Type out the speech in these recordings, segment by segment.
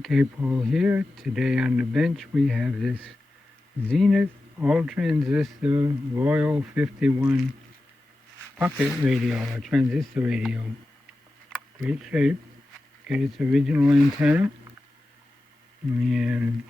Okay, Paul here. Today on the bench we have this Zenith Transistor Royal 51 pocket radio, or transistor radio. Great shape. Got its original antenna. And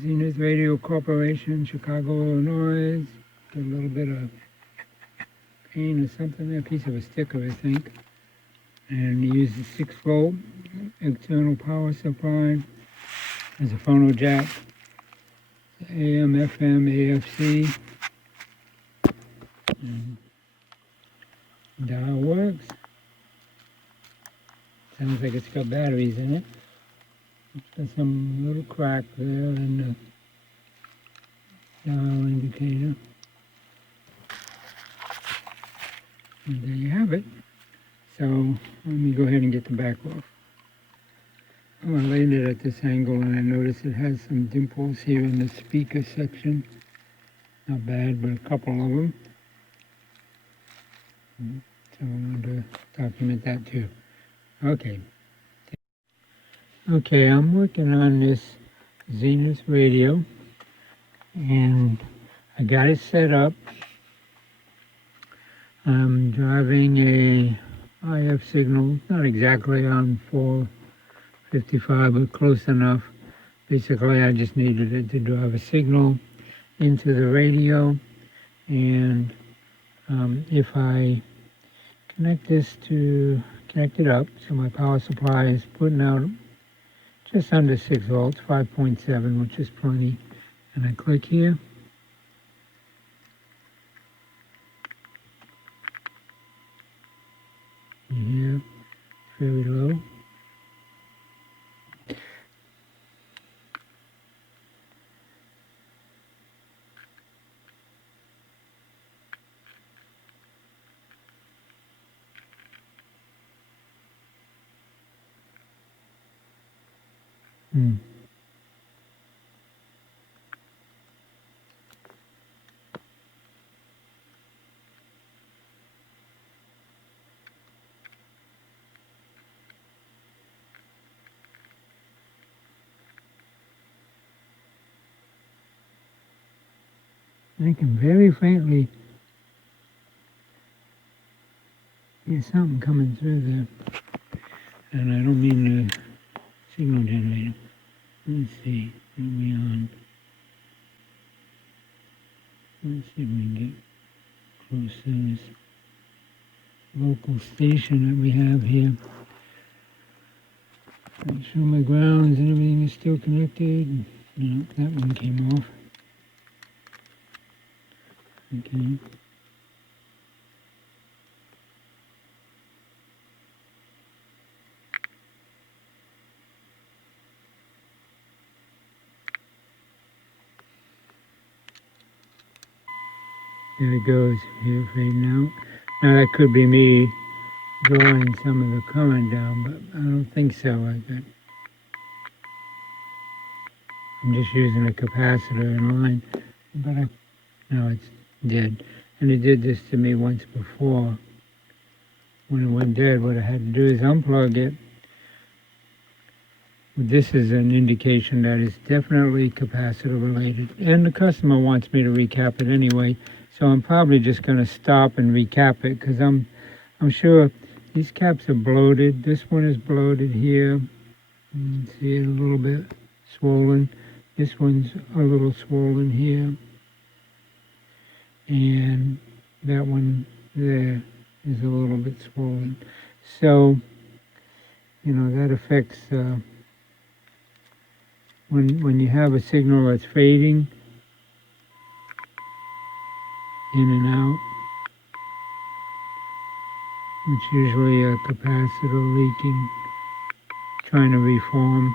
Zenith Radio Corporation, Chicago, Illinois. Got a little bit of paint or something there, a piece of a sticker, I think. And use the 6-volt external power supply as a phono jack. AM, FM, AFC. And dial works. Sounds like it's got batteries in it. It's got some little crack there in the dial indicator. And there you have it. So let me go ahead and get the back off. Oh, I laid it at this angle and I noticed it has some dimples here in the speaker section. Not bad, but a couple of them. So I wanted to document that too. Okay. Okay, I'm working on this Zenith radio and I got it set up. I'm driving a IF signal, not exactly on 455, but close enough. Basically, I just needed it to drive a signal into the radio, and if I connect it up, so my power supply is putting out just under 6 volts, 5.7, which is plenty, and I click here. Here, very low. I can very faintly hear something coming through there. And I don't mean the signal generator. Let's see, what are we on? Let's see if we can get close to this local station that we have here. Make sure my grounds and everything is still connected. No, that one came off. Okay. There it goes, here fading out. Now that could be me drawing some of the current down, but I don't think so. I'm just using a capacitor in line, but no, it's dead. And it did this to me once before. When it went dead, what I had to do is unplug it. This is an indication that it's definitely capacitor related. And the customer wants me to recap it anyway. So I'm probably just going to stop and recap it because I'm sure these caps are bloated. This one is bloated here. You can see it a little bit swollen. This one's a little swollen here. And that one there is a little bit swollen. So, that affects when you have a signal that's fading in and out. It's usually a capacitor leaking, trying to reform.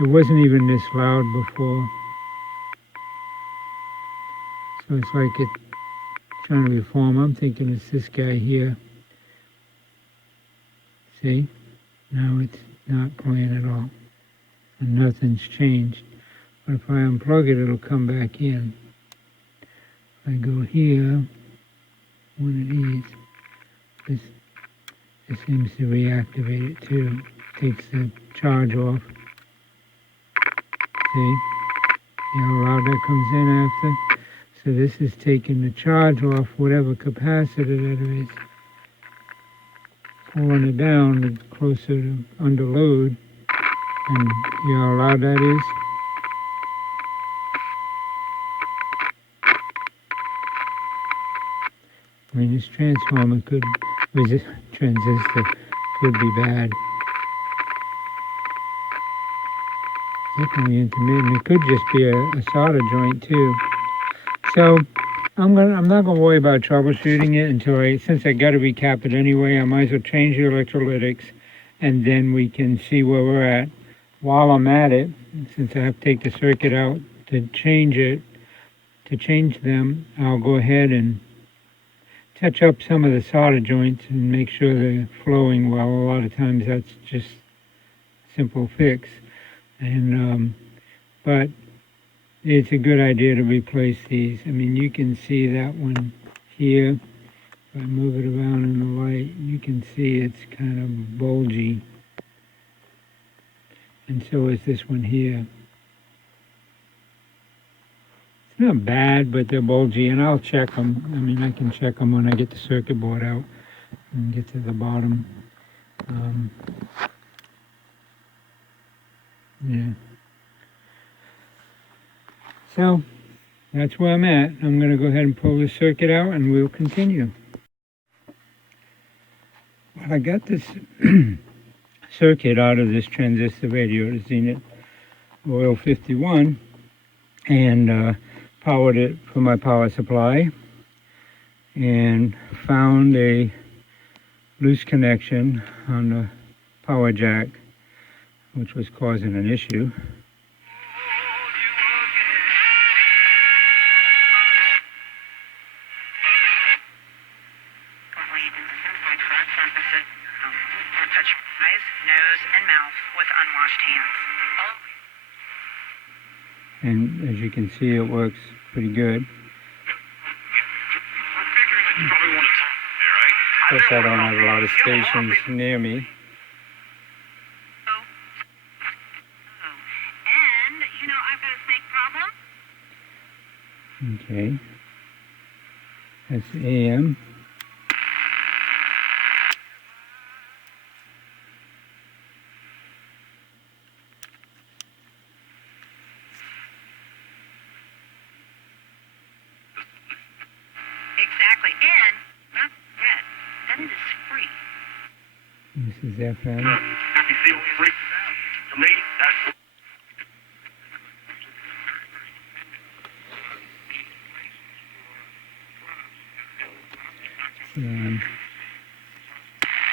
It wasn't even this loud before. So it's like it's trying to reform. I'm thinking it's this guy here. See? Now it's not playing at all. And nothing's changed. But if I unplug it, it'll come back in. If I go here, one of these, It seems to reactivate it too. Takes the charge off. See? How loud that comes in after. So this is taking the charge off whatever capacitor that is. Pulling it down the closer to under load. And you know how loud that is? I mean, this transistor could be bad. Definitely intermittent. It could just be a solder joint too. So I'm not gonna worry about troubleshooting it until since I got to recap it anyway. I might as well change the electrolytics, and then we can see where we're at. While I'm at it, since I have to take the circuit out to change them, I'll go ahead and touch up some of the solder joints and make sure they're flowing well. A lot of times that's just simple fix. And but it's a good idea to replace these. I mean, you can see that one here. If I move it around in the light, you can see it's kind of bulgy. And so is this one here. It's not bad, but they're bulgy, and I'll check them. I mean, I can check them when I get the circuit board out and get to the bottom. Yeah. So, that's where I'm at. I'm going to go ahead and pull the circuit out, and we'll continue. Well, I got this circuit out of this transistor radio, the Zenith Royal 51, and powered it for my power supply, and found a loose connection on the power jack, which was causing an issue. Touch eyes, nose, and mouth with unwashed hands. And as you can see, it works pretty good. Of course, I don't have a lot of stations near me. And, you know, I've got a snake problem. Okay. That's AM. Exactly, and not yet. That it is free. This is FM. Free. To me, that's...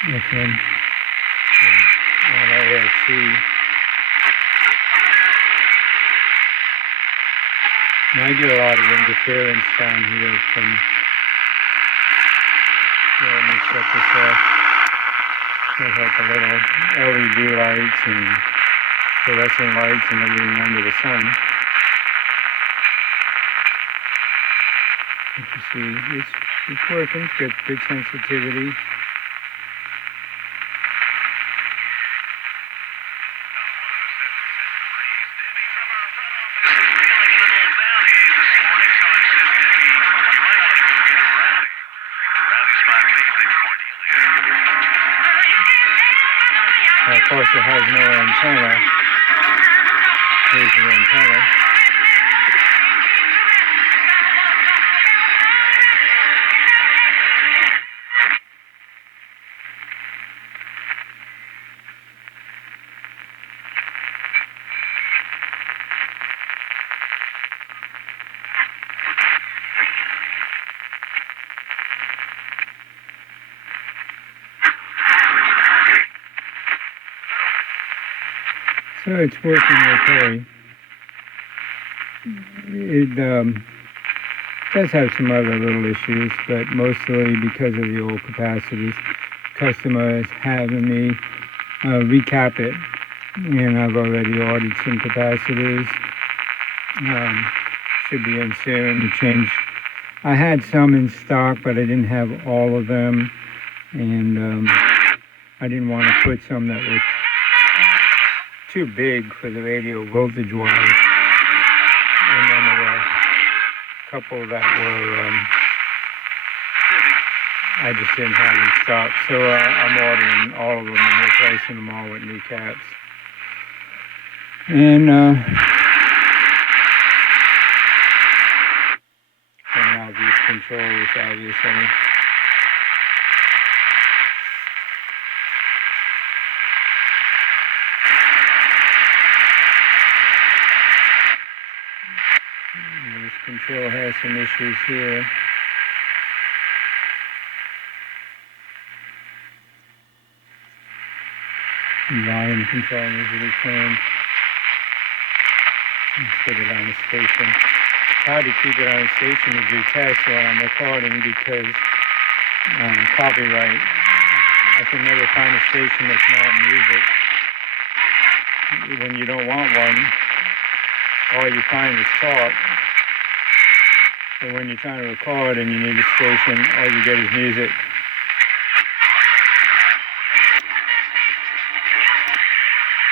FM. LRC. And I get a lot of interference down here from... Let me shut this off. There's like a little LED lights and fluorescent lights and everything under the sun. But you see, it's working. It's got good sensitivity. Of course, it has no antenna. Here's the antenna. So it's working okay. It does have some other little issues, but mostly because of the old capacitors. Customer is having me recap it, and I've already ordered some capacitors. Should be in soon to change. I had some in stock, but I didn't have all of them, and I didn't want to put some that were too big for the radio voltage-wise. And then there were a couple that were, I just didn't have in stock. So I'm ordering all of them and replacing them all with new caps. And out these controls, obviously. This control has some issues here. Volume control needs to be cleaned. Let's put it on the station. It's hard to keep it on the station to do tests while I'm recording because copyright. I can never find a station that's not music. When you don't want one, all you find is talk. But when you're trying to record and you need a station, all you get is music.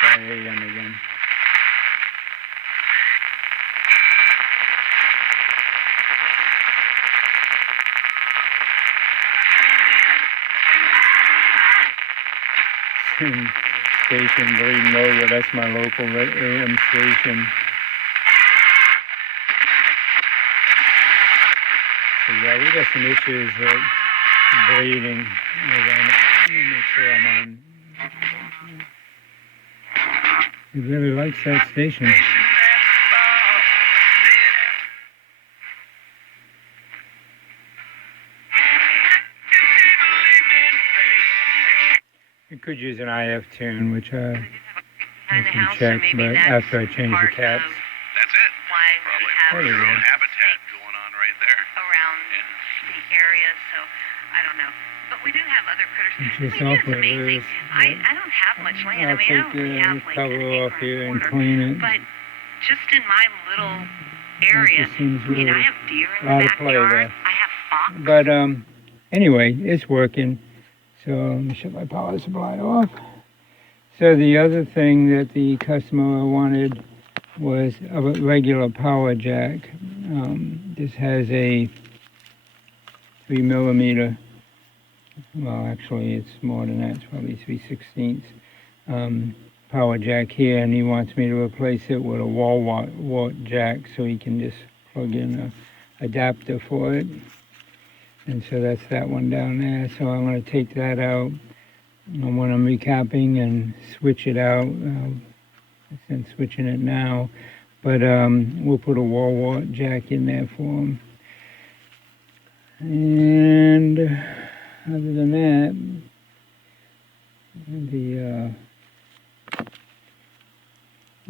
Try AM again. Station Bleeding Over, that's my local AM station. So yeah, we got some issues with bleeding. Let me make sure I'm on. He really likes that station. You could use an IF tune, which I can check, but after I change the caps. That's it. Why we have Your own habitat going on right there. around the area, so I don't know. But we do have other critters. It's just It's awful. amazing. I don't have much land. I'll I mean, I take only have the like cover an off acre here and and a quarter. clean it. But just in my little area, just seems I mean, I really have deer in a lot the of play backyard. there. I have fox. But anyway, it's working. So let me shut my power supply off. So the other thing that the customer wanted was a regular power jack. This has a 3mm. Well, actually, it's more than that. It's probably 3/16 power jack here, and he wants me to replace it with a wall wart jack, so he can just plug in a adapter for it. And so that's that one down there. So I'm going to take that out when I'm recapping and switch it out. Since switching it now, but we'll put a wall wart jack in there for him. And other than that, the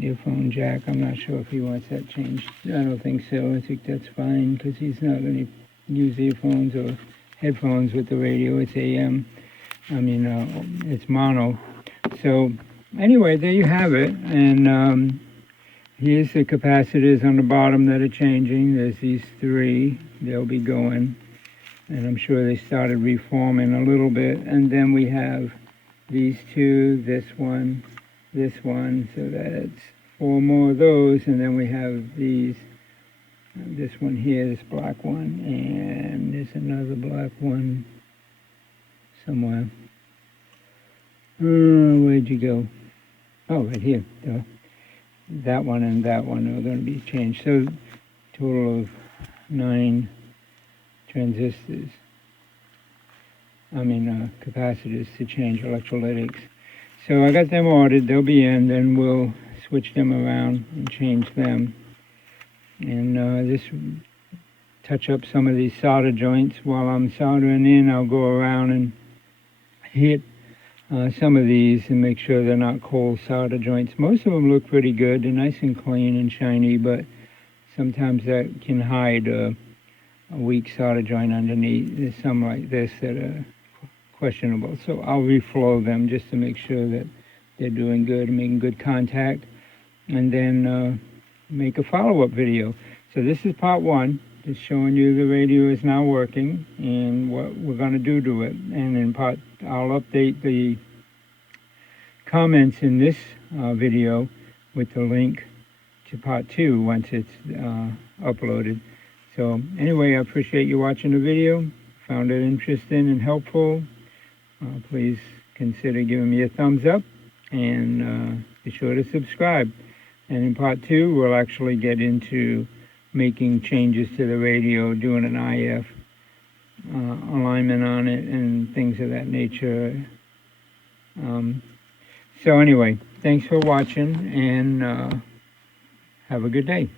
earphone jack, I'm not sure if he wants that changed. I don't think so. I think that's fine because he's not going to use earphones or headphones with the radio. It's AM. I mean, it's mono. So anyway, there you have it. And here's the capacitors on the bottom that are changing. There's these three. They'll be going. And I'm sure they started reforming a little bit. And then we have these two, this one. So that's 4 more of those. And then we have these. This one here, this black one. And there's another black one somewhere. Where'd you go? Oh, right here. That one and that one are going to be changed. So, total of 9 transistors. Capacitors to change electrolytics. So I got them ordered. They'll be in. Then we'll switch them around and change them. And this touch up some of these solder joints. While I'm soldering in, I'll go around and hit some of these and make sure they're not cold solder joints. Most of them look pretty good. They're nice and clean and shiny, but sometimes that can hide a weak solder joint underneath. There's some like this that are questionable. So I'll reflow them just to make sure that they're doing good and making good contact. And then make a follow-up video. So this is part 1. Just showing you the radio is now working and what we're going to do to it. And in part, I'll update the comments in this video with the link to part 2 once it's uploaded. So anyway, I appreciate you watching the video. Found it interesting and helpful. Please consider giving me a thumbs up, and be sure to subscribe. And in part 2, we'll actually get into making changes to the radio, doing an IF alignment on it, and things of that nature. So anyway, thanks for watching, and have a good day.